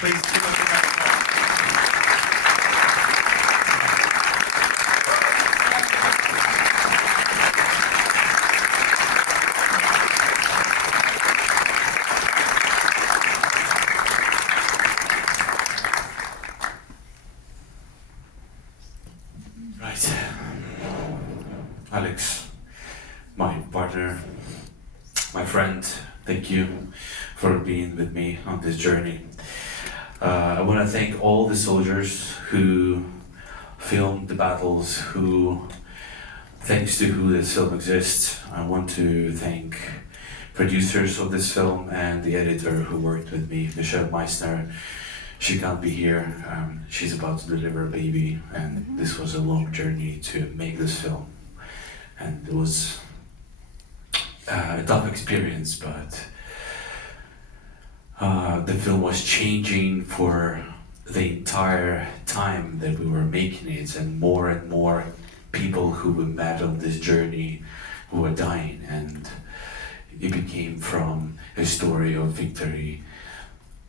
Please give us a round of applause. Right. Alex, my partner, my friend, thank you for being with me on this journey. I want to thank all the soldiers who filmed the battles, thanks to who this film exists. I want to thank producers of this film and the editor who worked with me, Michelle Meissner. She can't be here. She's about to deliver a baby, and this was a long journey to make this film. And it was a tough experience, but the film was changing for the entire time that we were making it, and more people who we met on this journey who were dying, and it became from a story of victory,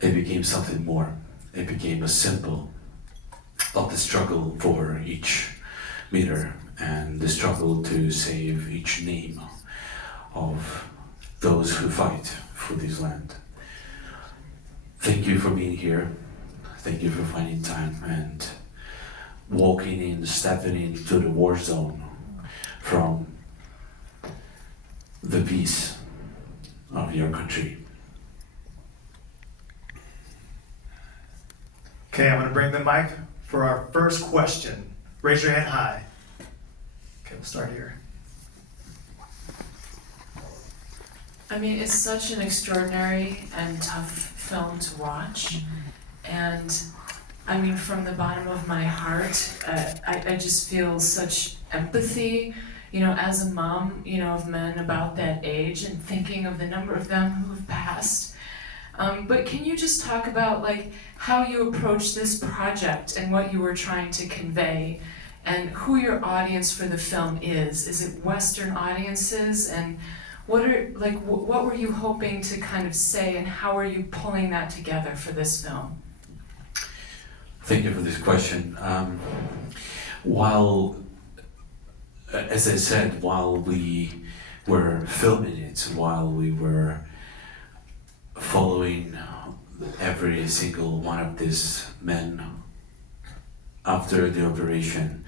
it became something more. It became a symbol of the struggle for each meter and the struggle to save each name of those who fight for this land. Thank you for being here. Thank you for finding time and walking in, stepping into the war zone from the peace of your country. Okay, I'm going to bring the mic for our first question. Raise your hand high. Okay, we'll start here. I mean, it's such an extraordinary and tough film to watch. And I mean, from the bottom of my heart, I just feel such empathy, you know, as a mom, you know, of men about that age and thinking of the number of them who have passed. But can you just talk about like how you approached this project and what you were trying to convey and who your audience for the film is? Is it Western audiences, and what were you hoping to kind of say, and how are you pulling that together for this film? Thank you for this question. While, as I said, while we were filming it, while we were following every single one of these men after the operation,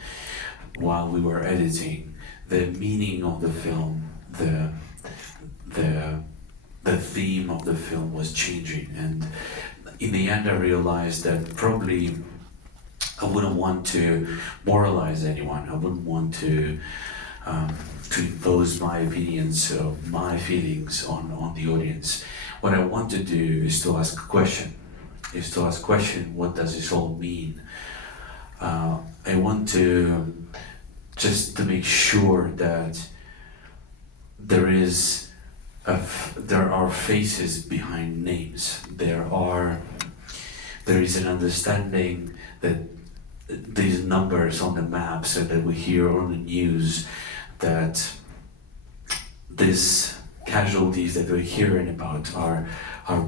while we were editing, the meaning of the film, the theme of the film was changing, and in the end I realized that probably I wouldn't want to moralize anyone. I wouldn't want to impose my opinions or my feelings on the audience. What I want to do is to ask a question. What does this all mean? I want to just to make sure that there are faces behind names. There is an understanding that these numbers on the maps and that we hear on the news, that these casualties that we're hearing about are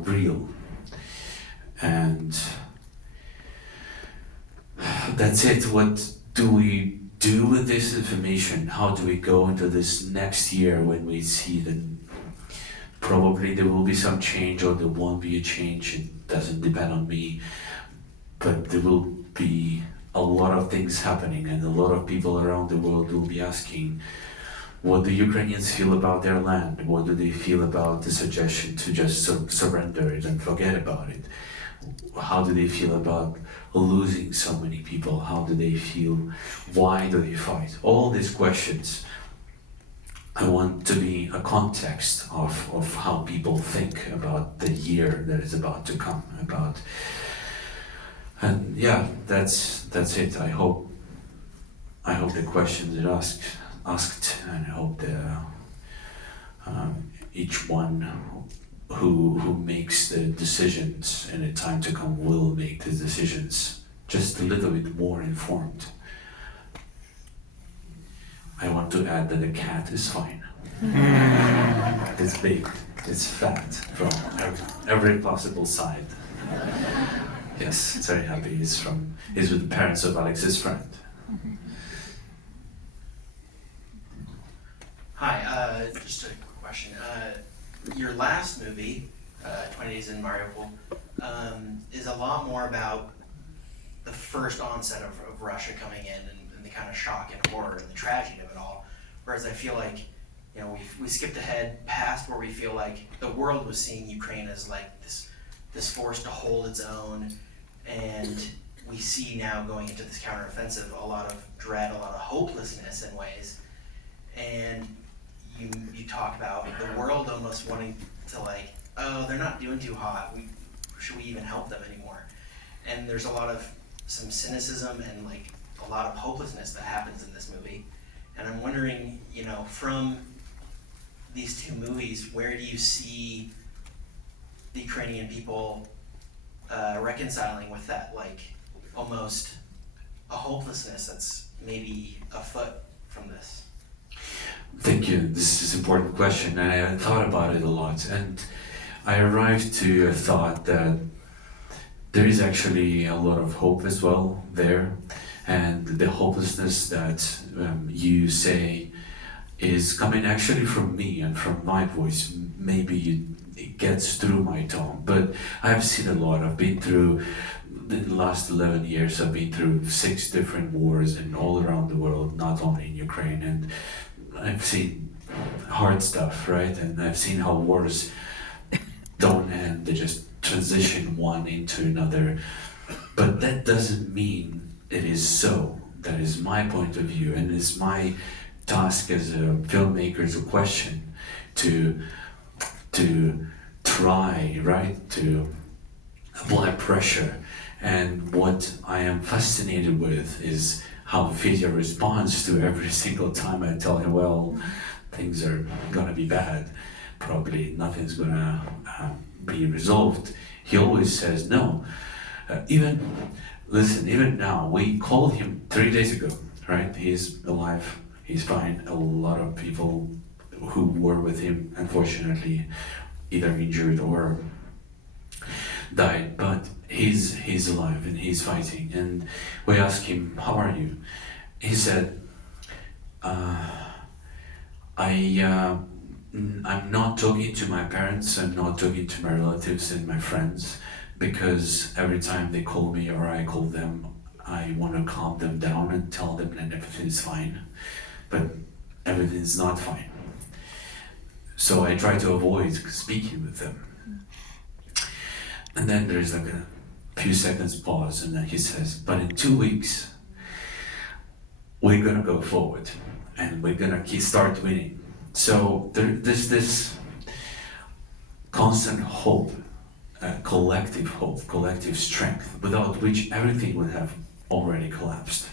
real. And that's it. What do we do with this information? How do we go into this next year when we see that probably there will be some change or there won't be a change? It doesn't depend on me, but there will be a lot of things happening, and a lot of people around the world will be asking, what do Ukrainians feel about their land? What do they feel about the suggestion to just surrender it and forget about it? How do they feel about losing so many people? How do they feel? Why do they fight? All these questions, I want to be a context of how people think about the year that is about to come. And yeah, that's it. I hope the questions are asked, and I hope that each one who makes the decisions in the time to come will make the decisions just a little bit more informed. I want to add that the cat is fine. It's big, it's fat from every possible side. Yes, very happy. He's with the parents of Alex's friend. Hi, just a quick question. Your last movie, 20 Days in Mariupol, is a lot more about the first onset of Russia coming in and the kind of shock and horror and the tragedy of it all. Whereas I feel like, you know, we skipped ahead past where we feel like the world was seeing Ukraine as like this force to hold its own, and we see now going into this counteroffensive a lot of dread, a lot of hopelessness in ways. And you talk about the world almost wanting to like, oh, they're not doing too hot. Should we even help them anymore? And there's a lot of some cynicism and like a lot of hopelessness that happens in this movie. And I'm wondering, you know, from these two movies, where do you see the Ukrainian people reconciling with that, like almost a hopelessness that's maybe afoot from this? Thank you. This is an important question, and I thought about it a lot. And I arrived to a thought that there is actually a lot of hope as well there, and the hopelessness that you say is coming actually from me and from my voice. Maybe it gets through my tone, but I've seen a lot. I've been through, in the last 11 years, I've been through 6 different wars and all around the world, not only in Ukraine. And I've seen hard stuff, right? And I've seen how wars don't end, they just transition one into another. But that doesn't mean it is so. That is my point of view, and it's my task as a filmmaker, as a question, to try, right, to apply pressure. And what I am fascinated with is how Fedya responds to every single time I tell him, well, things are gonna be bad, probably nothing's gonna be resolved. He always says no. Even now, we called him 3 days ago, right? He's alive, he's fine. A lot of people who were with him, unfortunately, either injured or died, but he's alive and he's fighting. And we asked him, how are you? He said, I'm not talking to my parents, I'm not talking to my relatives and my friends, because every time they call me or I call them, I want to calm them down and tell them that everything is fine, but everything is not fine. So I try to avoid speaking with them. And then there's like a few seconds pause, and then he says, but in 2 weeks, we're gonna go forward and we're gonna start winning. So there's this constant hope, collective strength, without which everything would have already collapsed.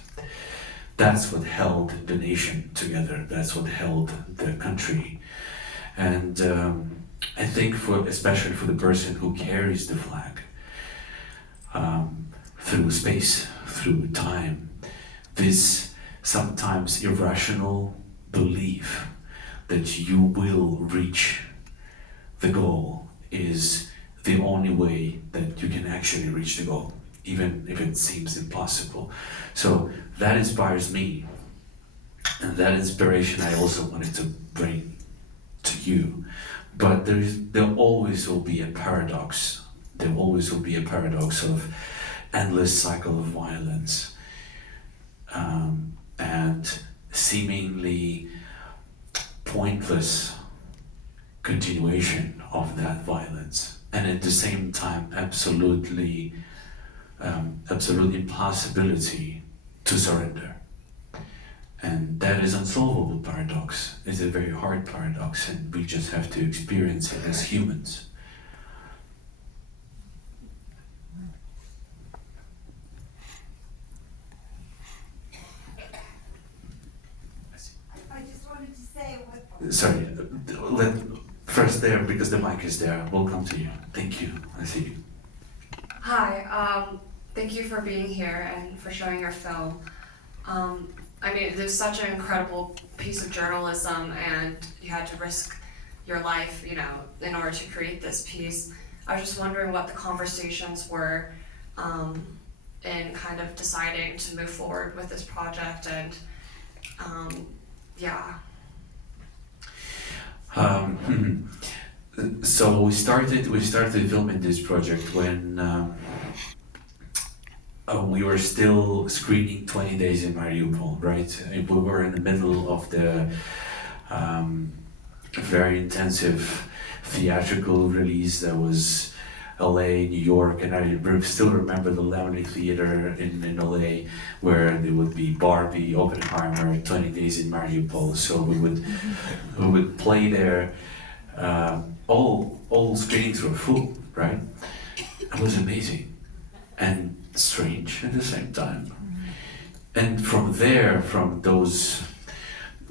That's what held the nation together, that's what held the country. And I think especially for the person who carries the flag, through space, through time, this sometimes irrational belief that you will reach the goal is the only way that you can actually reach the goal, even if it seems impossible. So that inspires me, and that inspiration I also wanted to bring to you. But there always will be a paradox. There always will be a paradox of endless cycle of violence, and seemingly pointless continuation of that violence, and at the same time absolute impossibility to surrender. And that is unsolvable paradox. It's a very hard paradox, and we just have to experience it as humans. I just wanted to say what. Sorry, first there, because the mic is there. We'll come to you. Thank you. I see you. Hi, thank you for being here and for showing your film. I mean, there's such an incredible piece of journalism, and you had to risk your life, you know, in order to create this piece. I was just wondering what the conversations were kind of deciding to move forward with this project, and yeah. So we started filming this project when we were still screening 20 Days in Mariupol, right? We were in the middle of the very intensive theatrical release that was LA, New York, and I still remember the Lemony Theater in LA, where there would be Barbie, Oppenheimer, 20 Days in Mariupol. So we would play there. All screenings were full, right? It was amazing and strange at the same time. And from there, from those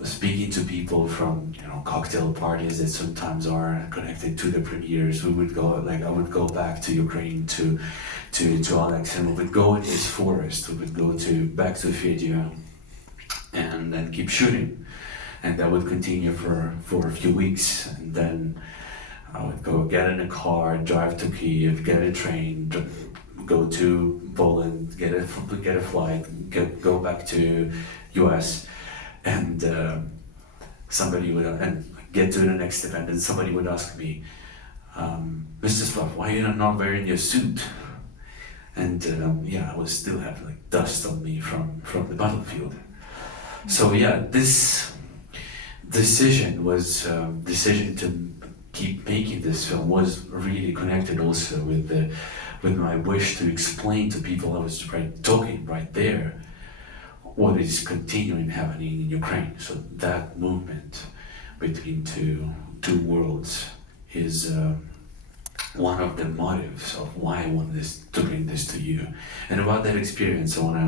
speaking to people from cocktail parties that sometimes are connected to the premieres, we would go I would go back to Ukraine to Alex, and we would go in this forest. We would go back to Fedya and then keep shooting, and that would continue for a few weeks, and then I would go get in a car, drive to Kyiv, get a train, go to Poland, get a flight, go back to US, and somebody would get to the next event, and somebody would ask me, Mstyslav, why are you not wearing your suit? And I would still have dust on me from the battlefield. So this decision to keep making this film was really connected also with my wish to explain to people I was talking right there what is continuing happening in Ukraine. So that movement between two worlds is one of the motives of why I wanted to bring this to you. And about that experience, I want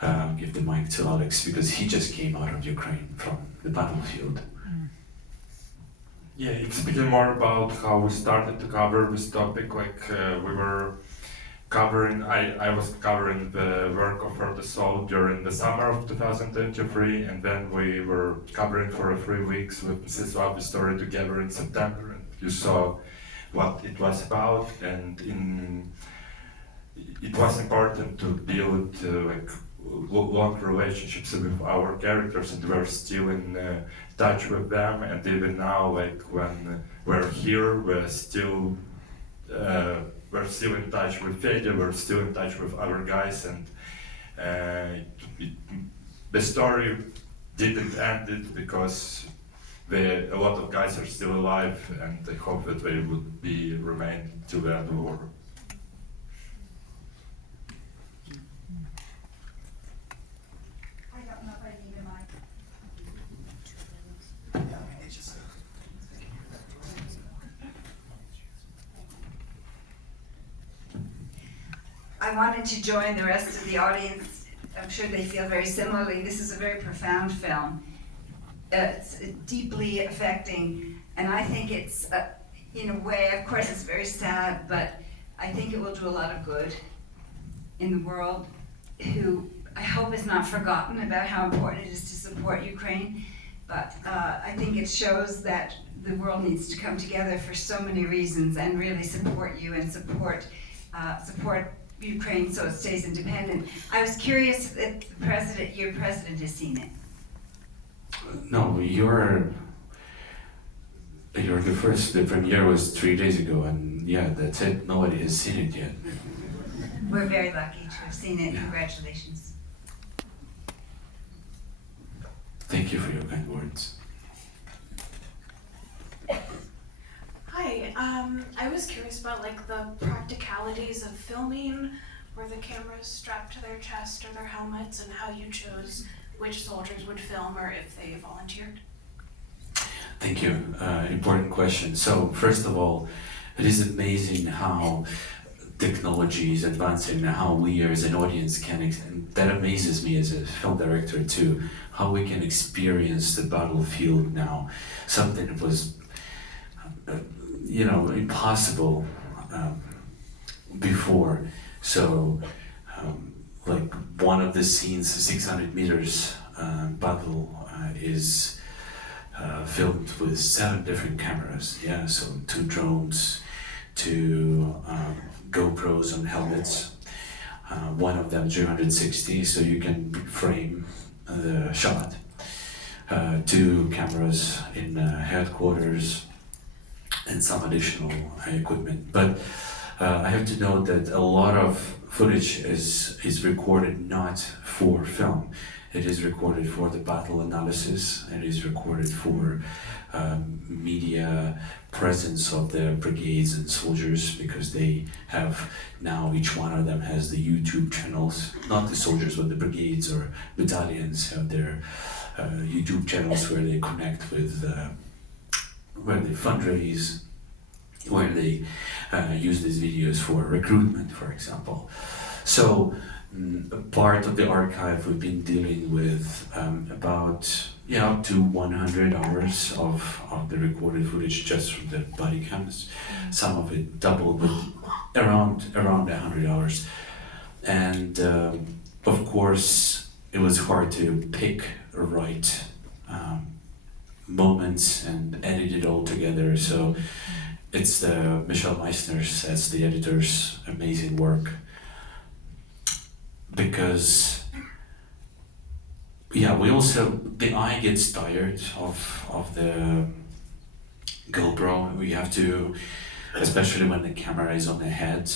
to give the mic to Alex, because he just came out of Ukraine from the battlefield. Yeah, it's speaking more about how we started to cover this topic. We were covering, I was covering the work of Earth the Soul during the summer of 2023, and then we were covering for 3 weeks with Mstyslav the story together in September, and you saw what it was about, and it was important to build long relationships with our characters, and we're still in touch with them, and even now, when we're here, we're still in touch with Fedya, we're still in touch with other guys, and the story didn't end it because a lot of guys are still alive, and I hope that they would remain to the end of the war. I don't know if I need a mic. I wanted to join the rest of the audience. I'm sure they feel very similarly. This is a very profound film. It's deeply affecting, and I think it's, in a way, of course it's very sad, but I think it will do a lot of good in the world, who I hope is not forgotten about how important it is to support Ukraine, but I think it shows that the world needs to come together for so many reasons and really support you and support Ukraine so it stays independent. I was curious if your president has seen it. No, you're the first. The premiere was 3 days ago, and that's it. Nobody has seen it yet. We're very lucky to have seen it. Congratulations. Thank you for your kind words. Hi, I was curious about the practicalities of filming. Were the cameras strapped to their chest or their helmets, and how you chose which soldiers would film or if they volunteered? Thank you. Important question. So first of all, it is amazing how technology is advancing and how we as an audience can, and that amazes me as a film director too, how we can experience the battlefield now. Something that was, impossible before. So, one of the scenes, 600 meters battle, is filmed with 7 different cameras. Yeah, so 2 drones, 2 GoPros on helmets, one of them 360, so you can frame the shot. 2 cameras in headquarters and some additional equipment. But I have to note that a lot of footage is recorded not for film. It is recorded for the battle analysis, and it is recorded for media presence of the brigades and soldiers, because they have now, each one of them has the YouTube channels, not the soldiers but the brigades or battalions have their YouTube channels where they connect with, where they fundraise, where they use these videos for recruitment, for example. So part of the archive we've been dealing with about up to 100 hours of the recorded footage just from the body cams. Some of it doubled, but around 100 hours. And of course, it was hard to pick the right moments and edit it all together. So it's the Michel Meissner's, that's the editor's amazing work. Because we also, the eye gets tired of the GoPro. We have to, especially when the camera is on the head,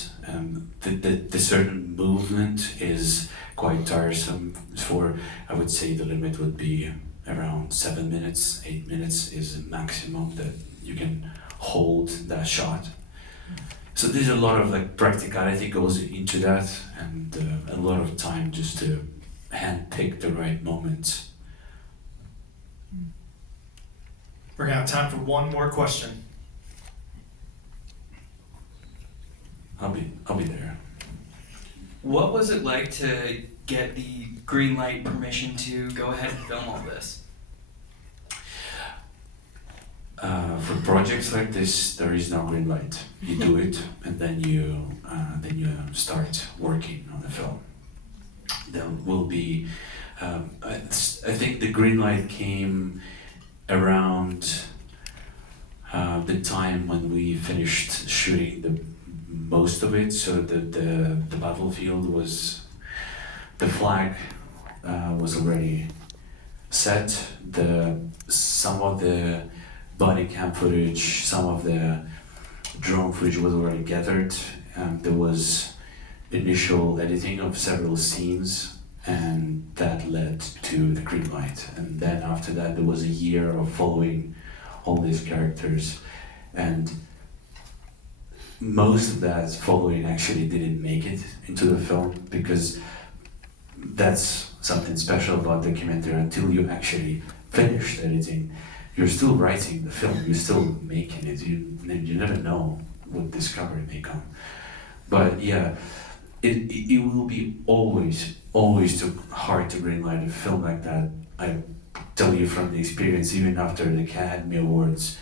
the certain movement is quite tiresome. For, I would say the limit would be around 7 minutes, 8 minutes is the maximum that you can hold that shot. So there's a lot of like practicality goes into that, and a lot of time just to hand pick the right moments. We're gonna have time for one more question. I'll be there. What was it like to get the green light permission to go ahead and film all this? For projects like this, there is no green light. You do it, and then you start working on the film. There will be, I think the green light came around the time when we finished shooting most of it. So the battlefield was, the flag was already set. Some of the body cam footage, some of the drone footage was already gathered. There was initial editing of several scenes, and that led to the green light. And then after that, there was a year of following all these characters, and most of that following actually didn't make it into the film, because that's something special about documentary. Until you actually finished editing, you're still writing the film, you're still making it, you never know what discovery may come. But yeah, it will be always too hard to greenlight a film like that. I tell you from the experience, even after the Academy Awards,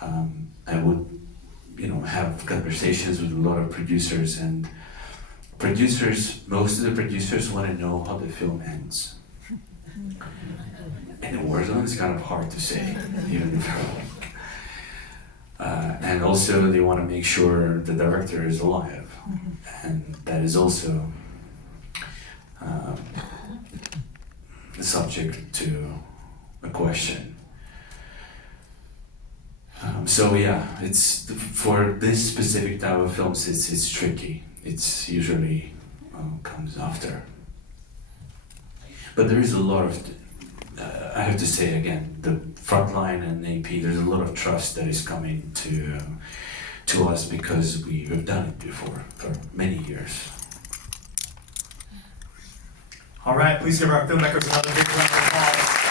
I would have conversations with a lot of producers, and most of the producers want to know how the film ends. In the war zone, it's kind of hard to say, even if, and also they want to make sure the director is alive, and that is also subject to a question. So yeah, it's for this specific type of films, it's tricky. It's usually comes after, but there is a lot of. I have to say again, the frontline and AP, there's a lot of trust that is coming to us because we've done it before for many years. All right, please give our filmmakers another big round of applause.